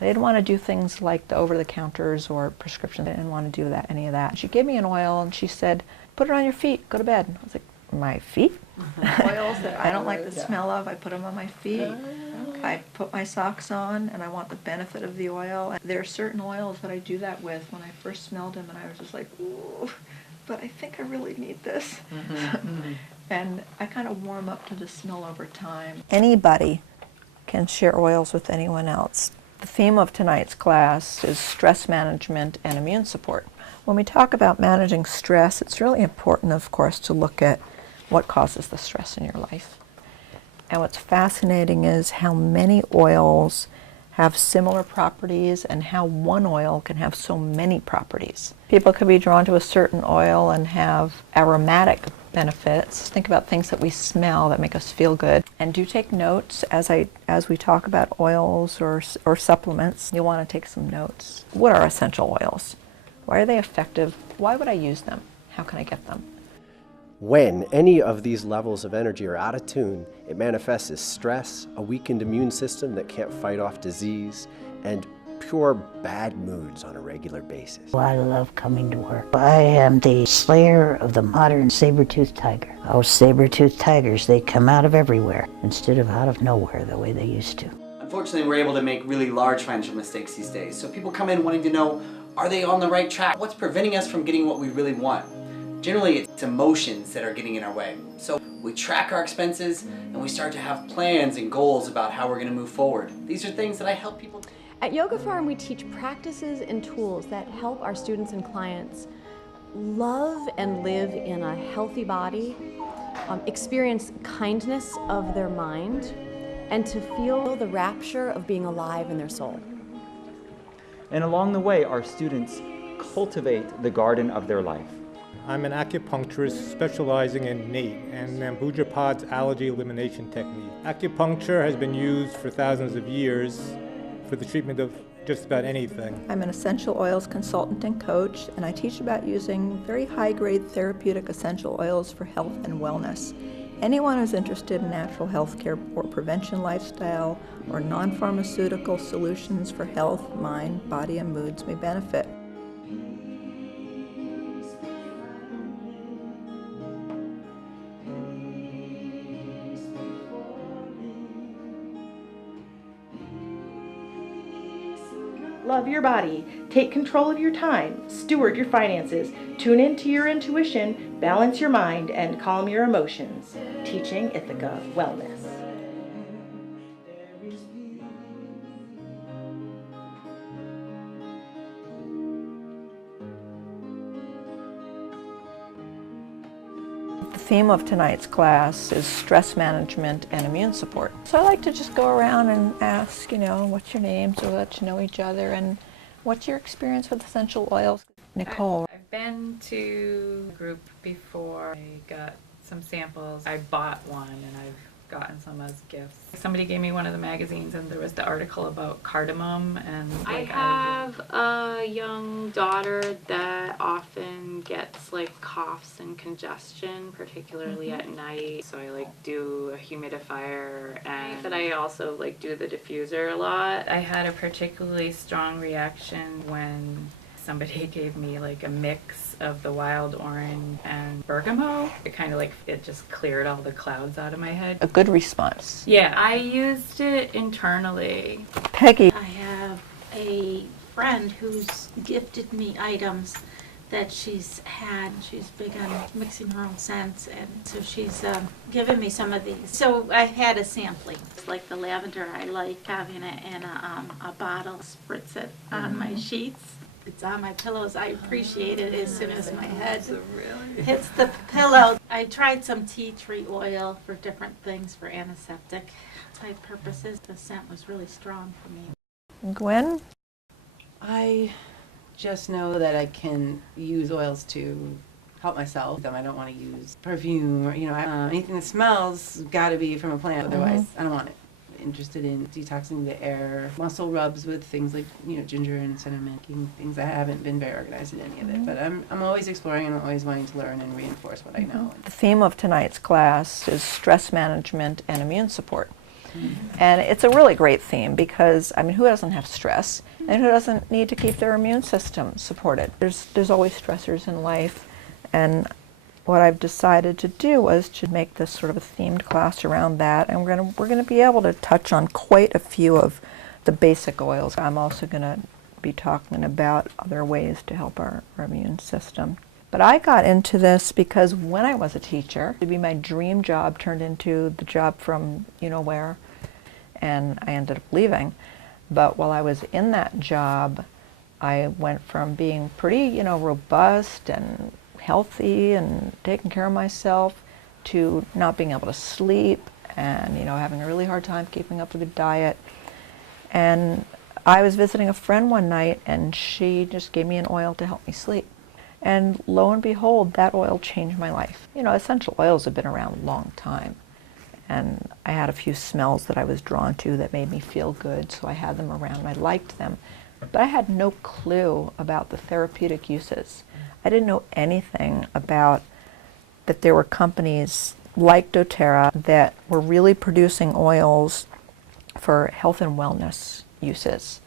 I didn't want to do things like the over-the-counters or prescriptions. I didn't want to do that, any of that. She gave me an oil and she said, put it on your feet, go to bed. I was like, my feet? Oils that I don't like the smell of, I put them on my feet. I put my socks on and I want the benefit of the oil. There are certain oils that I do that with when I first smelled them and I was just like, ooh, but I think I really need this. And I kind of warm up to the smell over time. Anybody can share oils with anyone else. The theme of tonight's class is stress management and immune support. When we talk about managing stress, it's really important, of course, to look at what causes the stress in your life. And what's fascinating is how many oils have similar properties and how one oil can have so many properties. People could be drawn to a certain oil and have aromatic benefits. Think about things that we smell that make us feel good. And do take notes as we talk about oils or supplements. You'll want to take some notes. What are essential oils? Why are they effective? Why would I use them? How can I get them? When any of these levels of energy are out of tune, it manifests as stress, a weakened immune system that can't fight off disease, and pure bad moods on a regular basis. I love coming to work. I am the slayer of the modern saber-toothed tiger. Those saber-toothed tigers, they come out of everywhere instead of out of nowhere the way they used to. Unfortunately, we're able to make really large financial mistakes these days. So people come in wanting to know, are they on the right track? What's preventing us from getting what we really want? Generally, it's emotions that are getting in our way. So we track our expenses and we start to have plans and goals about how we're going to move forward. These are things that I help people. At Yoga Farm, we teach practices and tools that help our students and clients love and live in a healthy body, experience kindness of their mind, and to feel the rapture of being alive in their soul. And along the way, our students cultivate the garden of their life. I'm an acupuncturist specializing in NATE and Ambuja Pod's allergy elimination technique. Acupuncture has been used for thousands of years for the treatment of just about anything. I'm an essential oils consultant and coach, and I teach about using very high-grade therapeutic essential oils for health and wellness. Anyone who's interested in natural health care or prevention lifestyle or non-pharmaceutical solutions for health, mind, body, and moods may benefit. Love your body, take control of your time, steward your finances, tune into your intuition, balance your mind, and calm your emotions. Teaching Ithaca Wellness. The theme of tonight's class is stress management and immune support. So I like to just go around and ask, what's your name, so we let you know each other, and what's your experience with essential oils? Nicole. I've been to a group before. I got some samples. I bought one and I've gotten some as gifts. Somebody gave me one of the magazines and there was the article about cardamom, and I have a young daughter that often gets like coughs and congestion, particularly at night. So I do a humidifier, and but I also do the diffuser a lot. I had a particularly strong reaction when somebody gave me a mix of the wild orange and bergamot. It just cleared all the clouds out of my head. A good response. Yeah, I used it internally. Peggy. I have a friend who's gifted me items that she's had. She's big on mixing her own scents, and so she's given me some of these. So I've had a sampling. It's like the lavender, I like having it in a bottle, spritz it on my sheets. It's on my pillows. I appreciate it as soon as my head hits the pillow. I tried some tea tree oil for different things, for antiseptic type purposes. The scent was really strong for me. Gwen? I just know that I can use oils to help myself. I don't want to use perfume or anything that smells. Got to be from a plant. Otherwise, I don't want it. Interested in detoxing the air, muscle rubs with things like ginger and cinnamon, things. I haven't been very organized in any of it, but I'm always exploring and I'm always wanting to learn and reinforce what I know. The theme of tonight's class is stress management and immune support. And it's a really great theme because, I mean, who doesn't have stress and who doesn't need to keep their immune system supported? There's always stressors in life, and what I've decided to do was to make this sort of a themed class around that, and we're gonna be able to touch on quite a few of the basic oils. I'm also gonna be talking about other ways to help our immune system. But I got into this because when I was a teacher, it'd be my dream job turned into the job from you-know-where, and I ended up leaving. But while I was in that job, I went from being pretty, robust and healthy and taking care of myself to not being able to sleep and, having a really hard time keeping up with a diet. And I was visiting a friend one night and she just gave me an oil to help me sleep. And lo and behold, that oil changed my life. Essential oils have been around a long time. And I had a few smells that I was drawn to that made me feel good, so I had them around and I liked them. But I had no clue about the therapeutic uses. I didn't know anything about that there were companies like Doterra that were really producing oils for health and wellness uses.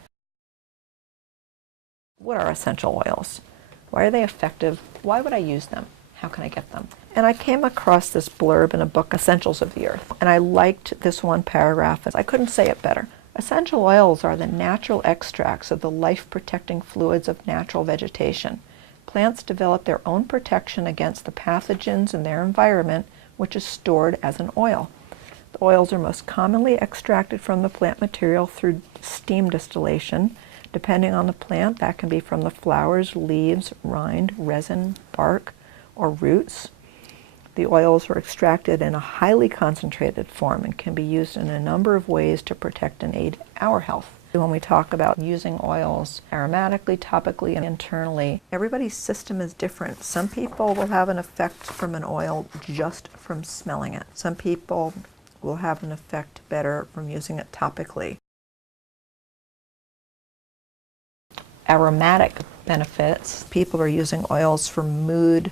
What are essential oils? Why are they effective? Why would I use them? How can I get them? And I came across this blurb in a book, Essentials of the Earth, and I liked this one paragraph. I couldn't say it better. Essential oils are the natural extracts of the life-protecting fluids of natural vegetation. Plants develop their own protection against the pathogens in their environment, which is stored as an oil. The oils are most commonly extracted from the plant material through steam distillation. Depending on the plant, that can be from the flowers, leaves, rind, resin, bark, or roots. The oils are extracted in a highly concentrated form and can be used in a number of ways to protect and aid our health. When we talk about using oils aromatically, topically, and internally, everybody's system is different. Some people will have an effect from an oil just from smelling it. Some people will have an effect better from using it topically. Aromatic benefits. People are using oils for mood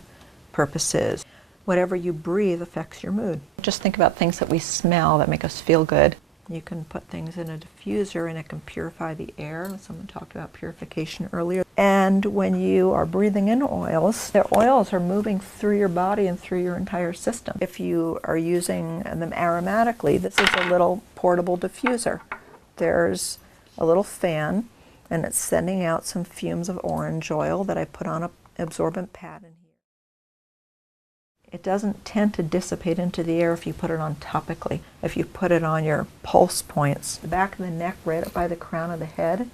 purposes. Whatever you breathe affects your mood. Just think about things that we smell that make us feel good. You can put things in a diffuser and it can purify the air. Someone talked about purification earlier. And when you are breathing in oils, the oils are moving through your body and through your entire system. If you are using them aromatically, this is a little portable diffuser. There's a little fan and it's sending out some fumes of orange oil that I put on an absorbent pad in here. It doesn't tend to dissipate into the air if you put it on topically. If you put it on your pulse points, the back of the neck right up by the crown of the head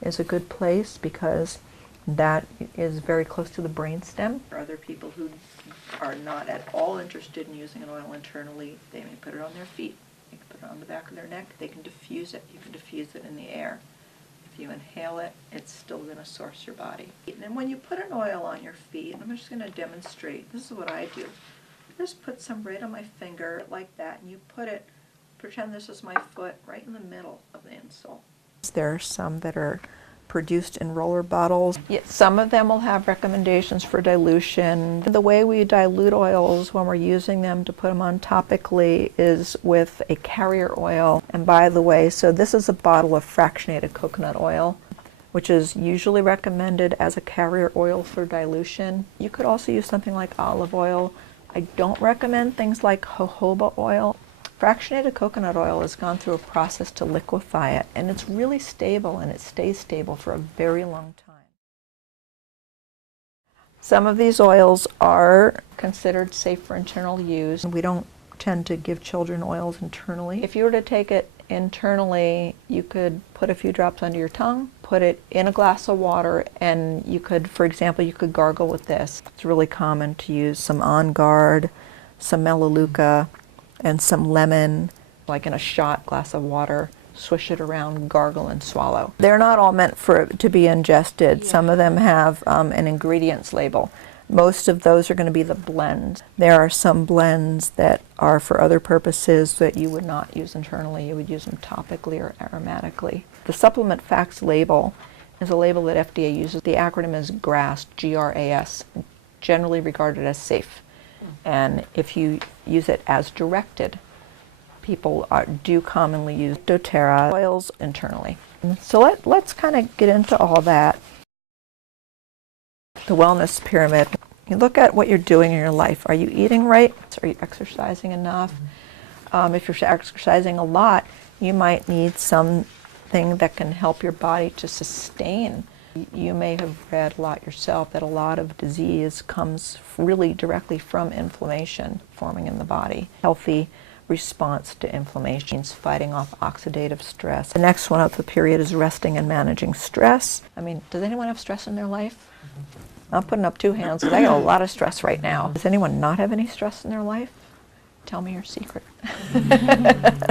is a good place because that is very close to the brainstem. For other people who are not at all interested in using an oil internally, they may put it on their feet. They can put it on the back of their neck. They can diffuse it. You can diffuse it in the air. If you inhale it, it's still going to source your body. And then when you put an oil on your feet, I'm just going to demonstrate. This is what I do. Just put some right on my finger like that, and you put it, pretend this is my foot, right in the middle of the insole. There are some that are produced in roller bottles. Some of them will have recommendations for dilution. The way we dilute oils when we're using them to put them on topically is with a carrier oil. And by the way, so this is a bottle of fractionated coconut oil, which is usually recommended as a carrier oil for dilution. You could also use something like olive oil. I don't recommend things like jojoba oil. Fractionated coconut oil has gone through a process to liquefy it, and it's really stable, and it stays stable for a very long time. Some of these oils are considered safe for internal use. We don't tend to give children oils internally. If you were to take it internally, you could put a few drops under your tongue, put it in a glass of water, and you could, for example, you could gargle with this. It's really common to use some On Guard, some Melaleuca, and some lemon, like in a shot glass of water, swish it around, gargle, and swallow. They're not all meant to be ingested. Yeah. Some of them have an ingredients label. Most of those are going to be the blends. There are some blends that are for other purposes that you would not use internally. You would use them topically or aromatically. The supplement facts label is a label that FDA uses. The acronym is GRAS, G-R-A-S, generally regarded as safe. And if you use it as directed, People do commonly use doTERRA oils internally. So let's kind of get into all that. The wellness pyramid. You look at what you're doing in your life. Are you eating right? Are you exercising enough? If you're exercising a lot, you might need something that can help your body to sustain. You may have read a lot yourself that a lot of disease comes really directly from inflammation forming in the body. Healthy response to inflammation means fighting off oxidative stress. The next one of the period is resting and managing stress. I mean, does anyone have stress in their life? I'm putting up two hands because I got a lot of stress right now. Does anyone not have any stress in their life? Tell me your secret.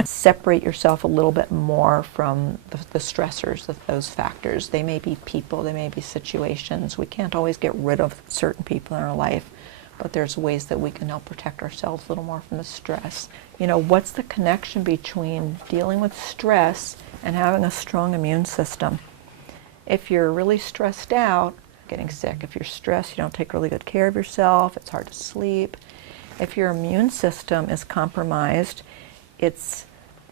Separate yourself a little bit more from the stressors of those factors. They may be people, they may be situations. We can't always get rid of certain people in our life, but there's ways that we can help protect ourselves a little more from the stress. You know, what's the connection between dealing with stress and having a strong immune system? If you're really stressed out, getting sick. If you're stressed, you don't take really good care of yourself, it's hard to sleep. If your immune system is compromised, it's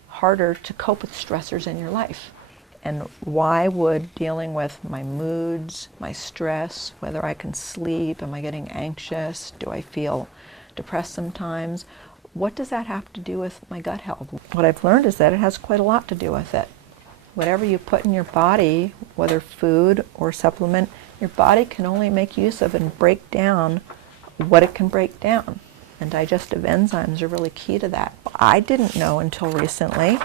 harder to cope with stressors in your life. And why would dealing with my moods, my stress, whether I can sleep, am I getting anxious, do I feel depressed sometimes, what does that have to do with my gut health? What I've learned is that it has quite a lot to do with it. Whatever you put in your body, whether food or supplement, your body can only make use of and break down what it can break down. And digestive enzymes are really key to that. I didn't know until recently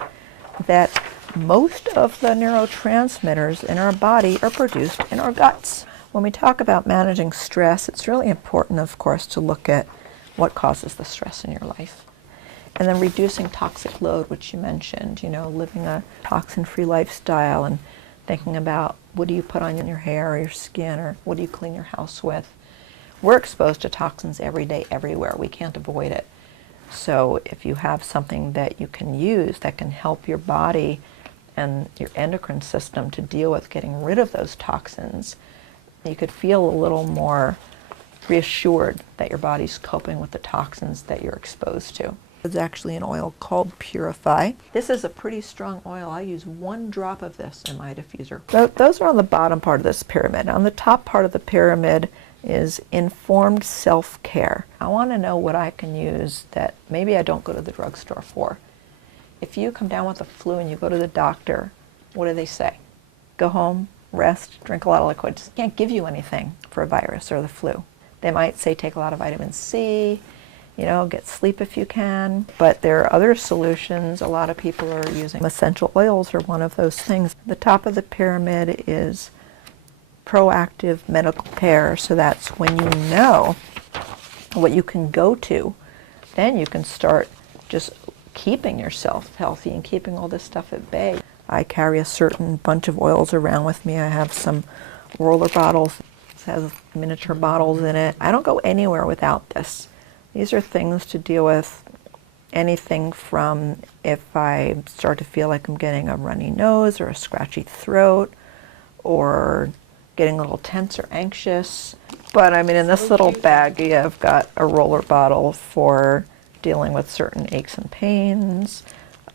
that most of the neurotransmitters in our body are produced in our guts. When we talk about managing stress, it's really important, of course, to look at what causes the stress in your life. And then reducing toxic load, which you mentioned, you know, living a toxin-free lifestyle and thinking about what do you put on your hair or your skin, or what do you clean your house with. We're exposed to toxins every day, everywhere. We can't avoid it. So if you have something that you can use that can help your body and your endocrine system to deal with getting rid of those toxins, you could feel a little more reassured that your body's coping with the toxins that you're exposed to. It's actually an oil called Purify. This is a pretty strong oil. I use 1 drop of this in my diffuser. So those are on the bottom part of this pyramid. On the top part of the pyramid is informed self-care. I want to know what I can use that maybe I don't go to the drugstore for. If you come down with a flu and you go to the doctor, what do they say? Go home, rest, drink a lot of liquids. Can't give you anything for a virus or the flu. They might say take a lot of vitamin C, you know, get sleep if you can. But there are other solutions. A lot of people are using essential oils are one of those things. The top of the pyramid is proactive medical care. So that's when you know what you can go to, then you can start just keeping yourself healthy and keeping all this stuff at bay. I carry a certain bunch of oils around with me. I have some roller bottles. It has miniature bottles in it. I don't go anywhere without this. These are things to deal with anything from if I start to feel like I'm getting a runny nose or a scratchy throat or getting a little tense or anxious. But I mean, in this little baggie, I've got a roller bottle for dealing with certain aches and pains.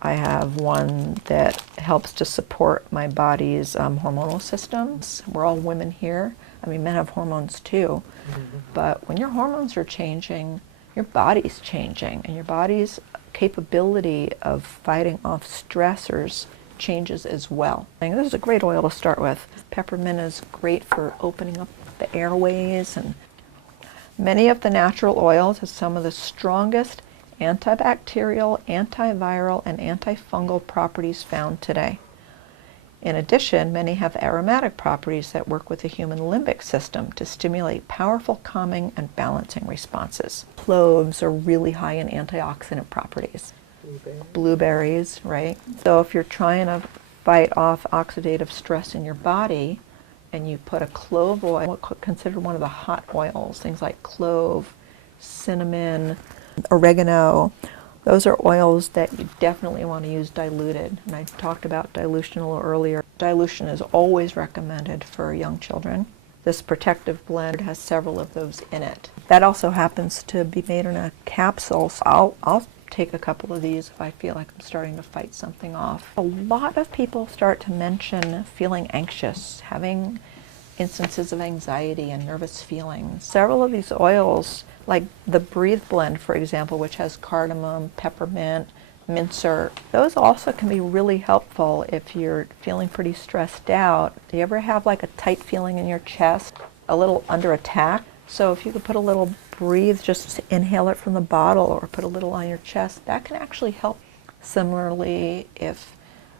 I have one that helps to support my body's hormonal systems. We're all women here. I mean, men have hormones too. But when your hormones are changing, your body's changing, and your body's capability of fighting off stressors changes as well. And this is a great oil to start with. Peppermint is great for opening up the airways, and many of the natural oils have some of the strongest antibacterial, antiviral, and antifungal properties found today. In addition, many have aromatic properties that work with the human limbic system to stimulate powerful calming and balancing responses. Cloves are really high in antioxidant properties. Blueberries, right? So if you're trying to fight off oxidative stress in your body and you put a clove oil, considered one of the hot oils, things like clove, cinnamon, oregano, those are oils that you definitely want to use diluted. And I talked about dilution a little earlier. Dilution is always recommended for young children. This protective blend has several of those in it. That also happens to be made in a capsule, so I'll take a couple of these if I feel like I'm starting to fight something off. A lot of people start to mention feeling anxious, having instances of anxiety and nervous feelings. Several of these oils, like the Breathe Blend, for example, which has cardamom, peppermint, mincer, those also can be really helpful if you're feeling pretty stressed out. Do you ever have like a tight feeling in your chest, a little under attack? So if you could put a little Breathe, just inhale it from the bottle or put a little on your chest, that can actually help. Similarly, if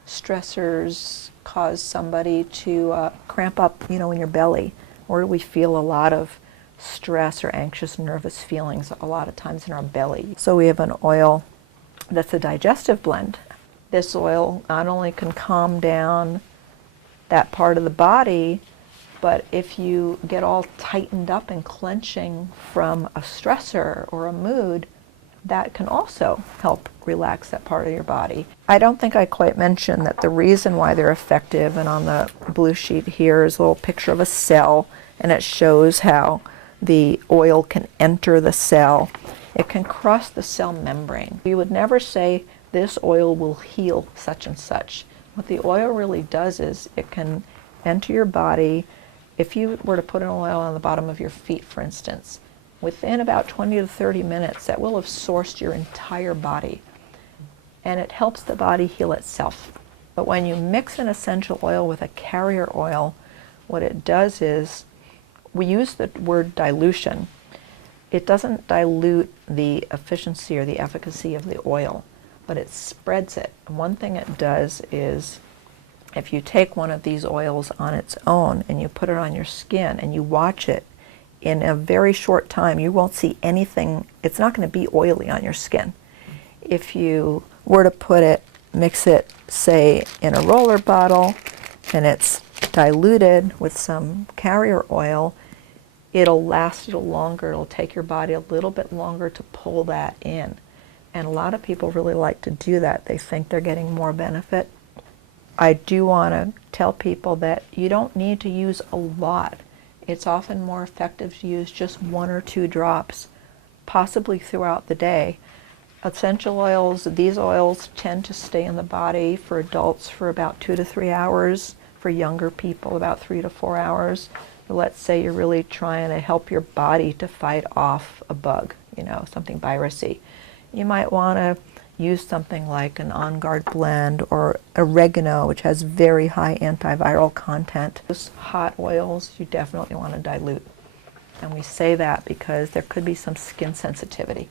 stressors cause somebody to cramp up, in your belly, or we feel a lot of stress or anxious, nervous feelings a lot of times in our belly. So we have an oil that's a digestive blend. This oil not only can calm down that part of the body, but if you get all tightened up and clenching from a stressor or a mood, that can also help relax that part of your body. I don't think I quite mentioned that the reason why they're effective, and on the blue sheet here is a little picture of a cell, and it shows how the oil can enter the cell. It can cross the cell membrane. You would never say this oil will heal such and such. What the oil really does is it can enter your body. If you were to put an oil on the bottom of your feet, for instance, within about 20 to 30 minutes, that will have sourced your entire body. And it helps the body heal itself. But when you mix an essential oil with a carrier oil, what it does is, we use the word dilution. It doesn't dilute the efficiency or the efficacy of the oil, but it spreads it. And one thing it does is, if you take one of these oils on its own and you put it on your skin and you watch it, in a very short time you won't see anything, it's not going to be oily on your skin. If you were to put it, mix it, say, in a roller bottle, and it's diluted with some carrier oil, it'll last a little longer. It'll take your body a little bit longer to pull that in. And a lot of people really like to do that. They think they're getting more benefit. I do want to tell people that you don't need to use a lot. It's often more effective to use just 1 or 2 drops, possibly throughout the day. Essential oils, these oils tend to stay in the body for adults for about 2 to 3 hours, for younger people about 3 to 4 hours. Let's say you're really trying to help your body to fight off a bug, something virusy. You might want to use something like an On Guard blend or oregano, which has very high antiviral content. Those hot oils you definitely want to dilute. And we say that because there could be some skin sensitivity.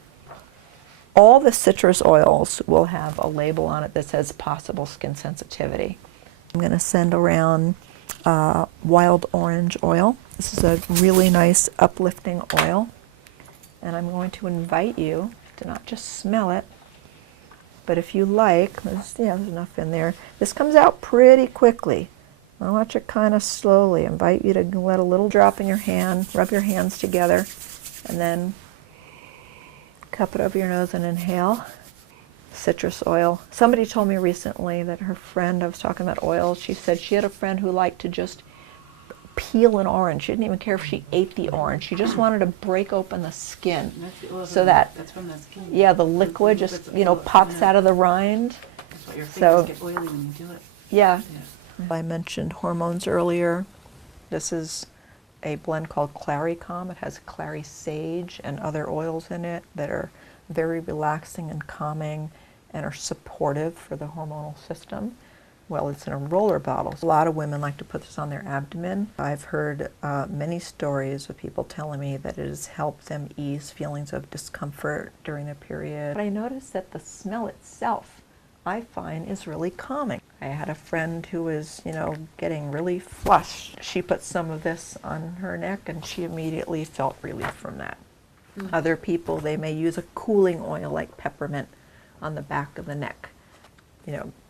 All the citrus oils will have a label on it that says possible skin sensitivity. I'm going to send around wild orange oil. This is a really nice uplifting oil. And I'm going to invite you to not just smell it, but if you like, there's enough in there. This comes out pretty quickly. I want you kind of slowly. I invite you to let a little drop in your hand, rub your hands together, and then cup it over your nose and inhale. Citrus oil. Somebody told me recently that her friend, I was talking about oils, she said she had a friend who liked to just peel an orange. She didn't even care if she ate the orange. She just wanted to break open the skin so that, that's from the skin. Yeah, the liquid just, pops out of the rind. That's why your fingers get oily when you do it. Yeah. I mentioned hormones earlier. This is a blend called Claricom. It has clary sage and other oils in it that are very relaxing and calming and are supportive for the hormonal system. Well, it's in a roller bottle. A lot of women like to put this on their abdomen. I've heard many stories of people telling me that it has helped them ease feelings of discomfort during a period. But I noticed that the smell itself, I find, is really calming. I had a friend who was, getting really flushed. She put some of this on her neck and she immediately felt relief from that. Mm-hmm. Other people, they may use a cooling oil like peppermint on the back of the neck.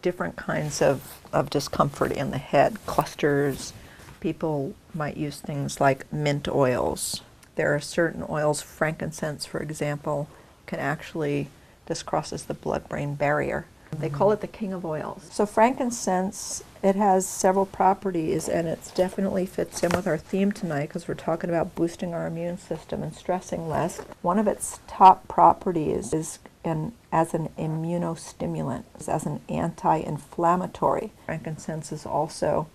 Different kinds of discomfort in the head, clusters. People might use things like mint oils. There are certain oils, frankincense, for example, can actually, this crosses the blood-brain barrier. They call it the king of oils. So frankincense, it has several properties, and it definitely fits in with our theme tonight because we're talking about boosting our immune system and stressing less. One of its top properties is and as an immunostimulant, as an anti-inflammatory. Frankincense is also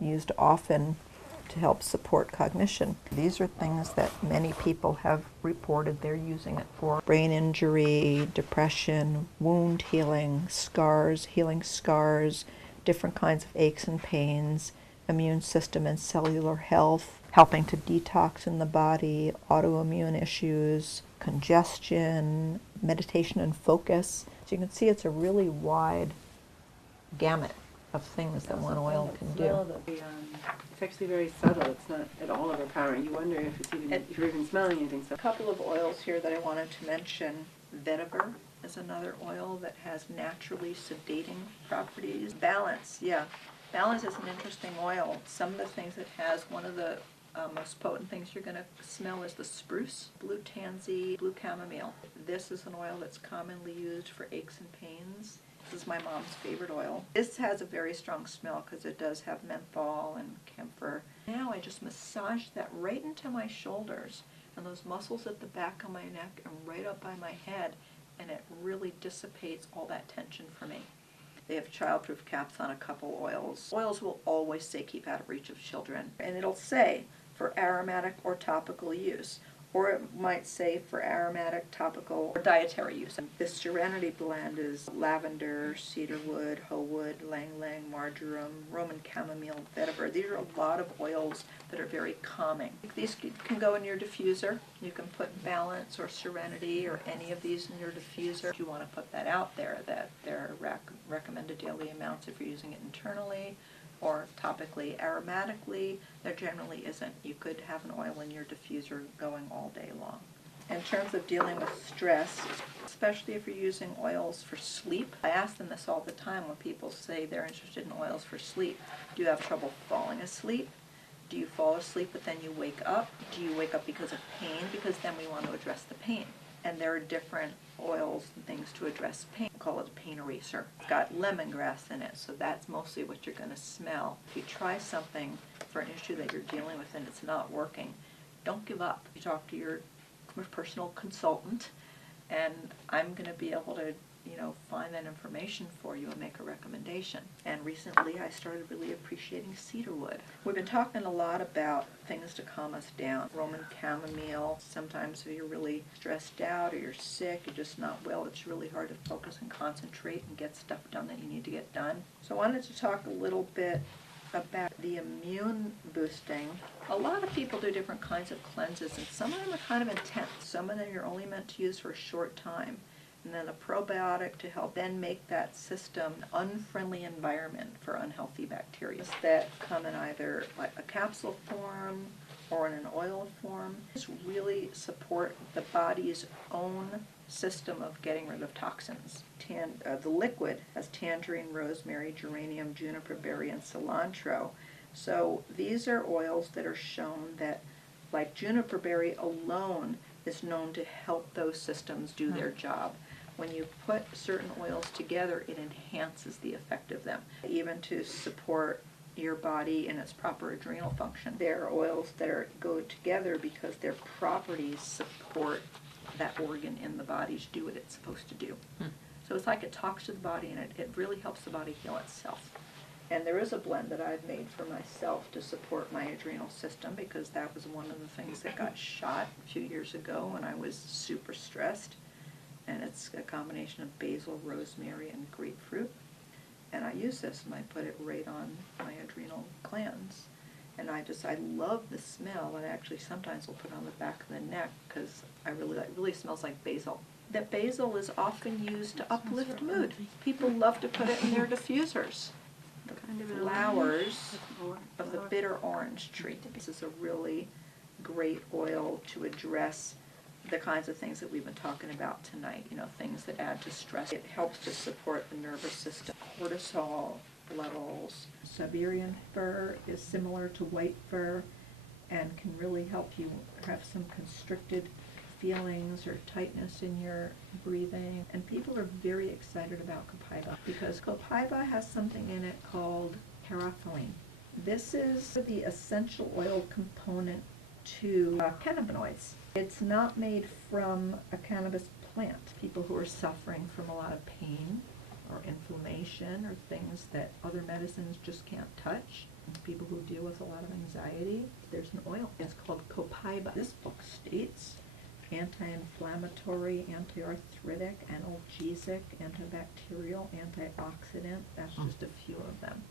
used often to help support cognition. These are things that many people have reported they're using it for. Brain injury, depression, wound healing, scars, healing scars, different kinds of aches and pains, immune system and cellular health, helping to detox in the body, autoimmune issues, congestion, meditation and focus. So you can see it's a really wide gamut of things that one oil can do. It's actually very subtle. It's not at all overpowering. You wonder if it's even if you're even smelling anything. So A couple of oils here that I wanted to mention. Vetiver is another oil that has naturally sedating properties. Balance, yeah. Balance is an interesting oil. Some of the things it has, one of the most potent things you're going to smell is the spruce, blue tansy, blue chamomile. This is an oil that's commonly used for aches and pains. This is my mom's favorite oil. This has a very strong smell because it does have menthol and camphor. Now I just massage that right into my shoulders and those muscles at the back of my neck and right up by my head, and it really dissipates all that tension for me. They have childproof caps on a couple oils. Oils will always say keep out of reach of children, and it'll say for aromatic or topical use. Or it might say for aromatic, topical, or dietary use. And this Serenity blend is lavender, cedarwood, hoewood, lang-lang, marjoram, Roman chamomile, vetiver. These are a lot of oils that are very calming. These can go in your diffuser. You can put Balance or Serenity or any of these in your diffuser. If you want to put that out there, that they're recommended daily amounts if you're using it internally, or topically. Aromatically, there generally isn't. You could have an oil in your diffuser going all day long. In terms of dealing with stress, especially if you're using oils for sleep, I ask them this all the time when people say they're interested in oils for sleep. Do you have trouble falling asleep? Do you fall asleep but then you wake up? Do you wake up because of pain? Because then we want to address the pain. And there are different oils and things to address pain. We call it a pain eraser. It's got lemongrass in it, so that's mostly what you're going to smell. If you try something for an issue that you're dealing with and it's not working, don't give up. You talk to your personal consultant, and I'm going to be able to find that information for you and make a recommendation. And recently I started really appreciating cedarwood. We've been talking a lot about things to calm us down. Roman chamomile, sometimes if you're really stressed out or you're sick, you're just not well, it's really hard to focus and concentrate and get stuff done that you need to get done. So I wanted to talk a little bit about the immune boosting. A lot of people do different kinds of cleanses, and some of them are kind of intense. Some of them you're only meant to use for a short time. And then a probiotic to help then make that system an unfriendly environment for unhealthy bacteria that come in either like a capsule form or in an oil form. Just really support the body's own system of getting rid of toxins. The liquid has tangerine, rosemary, geranium, juniper berry, and cilantro. So these are oils that are shown that, like juniper berry alone, is known to help those systems do their job. When you put certain oils together, it enhances the effect of them, even to support your body in its proper adrenal function. There are oils that go together because their properties support that organ in the body to do what it's supposed to do. So it's like it talks to the body, and it really helps the body heal itself. And there is a blend that I've made for myself to support my adrenal system, because that was one of the things that got shot a few years ago when I was super stressed. And it's a combination of basil, rosemary, and grapefruit. And I use this and I put it right on my adrenal glands. And I love the smell, and actually sometimes we'll put it on the back of the neck because it really smells like basil. That basil is often used to uplift mood. People love to put it in their diffusers. The flowers of the bitter orange tree. This is a really great oil to address the kinds of things that we've been talking about tonight, things that add to stress. It helps to support the nervous system. Cortisol levels. Siberian fir is similar to white fir and can really help you have some constricted feelings or tightness in your breathing. And people are very excited about copaiba because copaiba has something in it called terephthalene. This is the essential oil component to cannabinoids. It's not made from a cannabis plant. People who are suffering from a lot of pain or inflammation or things that other medicines just can't touch. People who deal with a lot of anxiety, there's an oil. It's called copaiba. This book states anti-inflammatory, anti-arthritic, analgesic, antibacterial, antioxidant. That's just a few of them.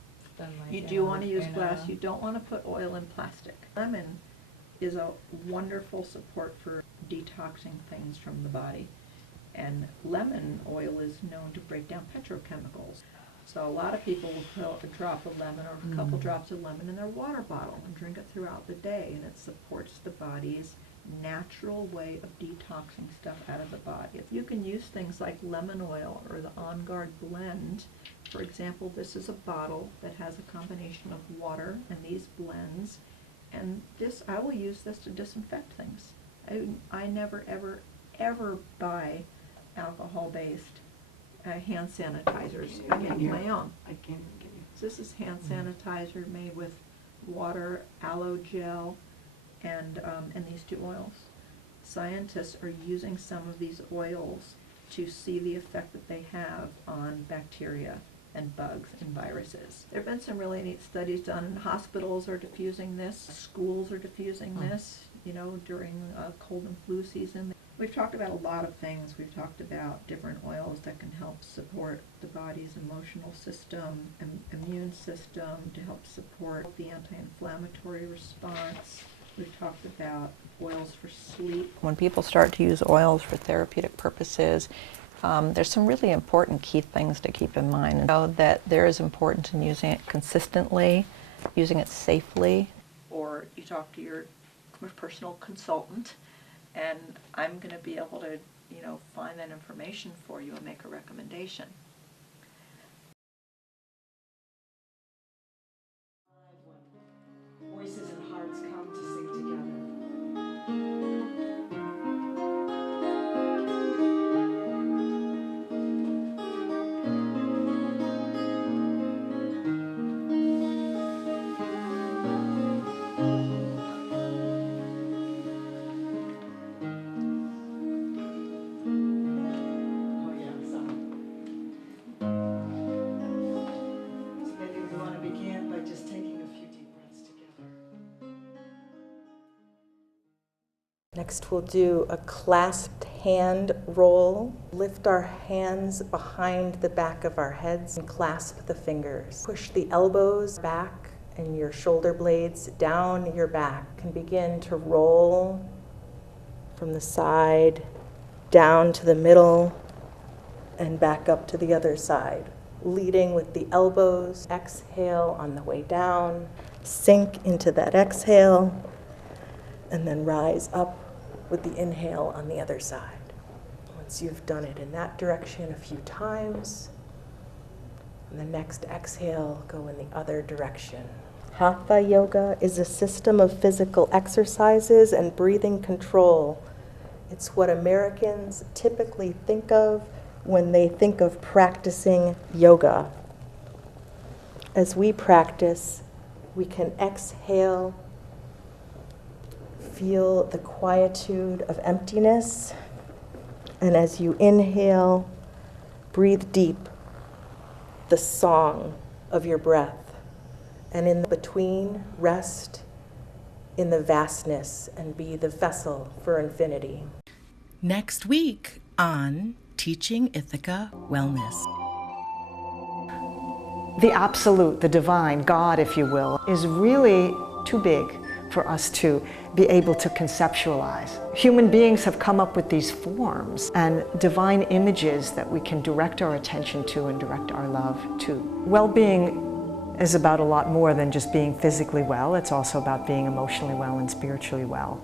You do want to use glass. You don't want to put oil in plastic. Lemon is a wonderful support for detoxing things from the body. And lemon oil is known to break down petrochemicals. So a lot of people will put a drop of lemon or a couple drops of lemon in their water bottle and drink it throughout the day, and it supports the body's natural way of detoxing stuff out of the body. You can use things like lemon oil or the On Guard blend. For example, this is a bottle that has a combination of water and these blends, and I will use this to disinfect things. I never ever buy alcohol-based hand sanitizers. I make my own. I can't even get you. So this is hand sanitizer made with water, aloe gel, and these two oils. Scientists are using some of these oils to see the effect that they have on bacteria and bugs and viruses. There have been some really neat studies done. Hospitals are diffusing this. Schools are diffusing this, during cold and flu season. We've talked about a lot of things. We've talked about different oils that can help support the body's emotional system and immune system, to help support the anti-inflammatory response. We've talked about oils for sleep. When people start to use oils for therapeutic purposes, there's some really important key things to keep in mind. And know that there is importance in using it consistently, using it safely. Or you talk to your personal consultant, and I'm going to be able to, find that information for you and make a recommendation. Voices and hearts come to sing together. Oh yeah, so maybe we want to begin by just taking a few deep breaths together. Next, we'll do a clasped hand roll. Lift our hands behind the back of our heads and clasp the fingers. Push the elbows back and your shoulder blades down your back, and begin to roll from the side down to the middle and back up to the other side. Leading with the elbows. Exhale on the way down. Sink into that exhale, and then rise up with the inhale on the other side. Once you've done it in that direction a few times, and the next exhale, go in the other direction. Hatha yoga is a system of physical exercises and breathing control. It's what Americans typically think of when they think of practicing yoga. As we practice, we can exhale, feel the quietude of emptiness, and as you inhale, breathe deep the song of your breath. And in between, rest in the vastness and be the vessel for infinity. Next week on Teaching Ithaca Wellness. The absolute, the divine, God, if you will, is really too big for us to be able to conceptualize. Human beings have come up with these forms and divine images that we can direct our attention to and direct our love to. Well-being is about a lot more than just being physically well. It's also about being emotionally well and spiritually well.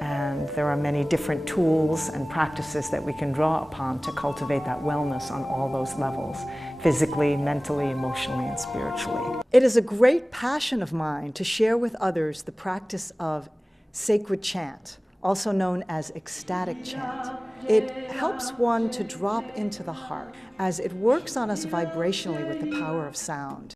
And there are many different tools and practices that we can draw upon to cultivate that wellness on all those levels, physically, mentally, emotionally, and spiritually. It is a great passion of mine to share with others the practice of sacred chant, also known as ecstatic chant. It helps one to drop into the heart as it works on us vibrationally with the power of sound.